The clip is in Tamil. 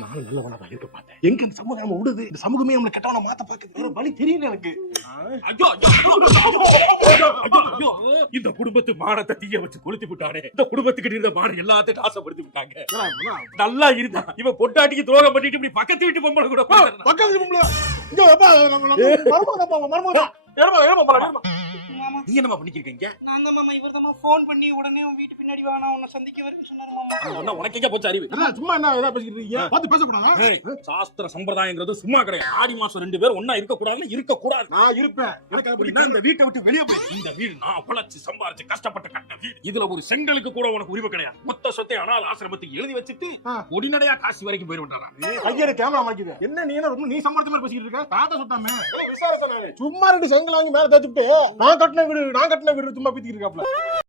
நானும் நல்லவனா இருக்க பார்த்தேன். எங்க இந்த சமூகம் நம்ம விடுது? இந்த சமூகமே நம்மள கெட்டவனா மாத்த பாக்குது. வேற வழி தெரியல எனக்கு. ஐயோ ஐயோ, இந்த குடும்பத்து மானத்தை தீய வச்சு கொளுத்தி விட்டானே. இந்த குடும்பத்துக்கு இருந்த மானம் எல்லாத்தையும் ஆசைப்படுத்தி விட்டாங்க. நல்லா இருந்தா இவன் பொட்டாட்டிக்கு துரோகம் பண்ணிட்டு இப்படி பக்கத்து வீட்டு பொம்பளை கூட பக்கத்து பொம்பளை இங்க அப்பா மர்மம் நீ என்னமா பண்ணிக்கிறீங்க? நான் தான் மாமா இவர் தான் ஃபோன் பண்ணி உடனே உன் வீட்டு பின்னாடி வா நான் உன்னை சந்திக்க வரேன்னு சொன்னாரு மாமா. சொன்னா உனக்கு எங்க போச்சு அறிவு? சும்மா என்ன ஏதா பேசிட்டு இருக்கீங்க? பாத்து பேசக்கூடாதா? சாஸ்திர சம்பிரதாயங்கிறது சும்மா கிடையாது. ஆடி மாசம் 2 பேர் ஒண்ணா இருக்க கூடாதுன்னு இருக்க கூடாது. நான் இருப்பேன். எனக்கு அப்படின்னா இந்த வீட்டை விட்டு வெளியே போய். இந்த வீடு நான் உழைச்சு சம்பாரிச்சு கஷ்டப்பட்டு கட்டின வீடு. இதுல ஒரு செங்கலுக்கு கூட உனக்கு உரிமை கிடையாது. மொத்த சொத்தை அனாதை ஆசிரமத்துக்கு எழுதி வச்சுட்டு ஒடிநடையா காசி வரைக்கும் போயிருவாங்க. கையில கேமரா மாட்டிக்குது. என்ன நீ ரொம்ப நீ சம்பாரிச்ச மாதிரி பேசிட்டு இருக்க? தாத்தா சொத்தாமே. சும்மா 2 செங்கல் வாங்கி மேல தச்சுட்டு நான் கட்டின வீடு சும்மா பீத்திட்டு இருக்காப்ல.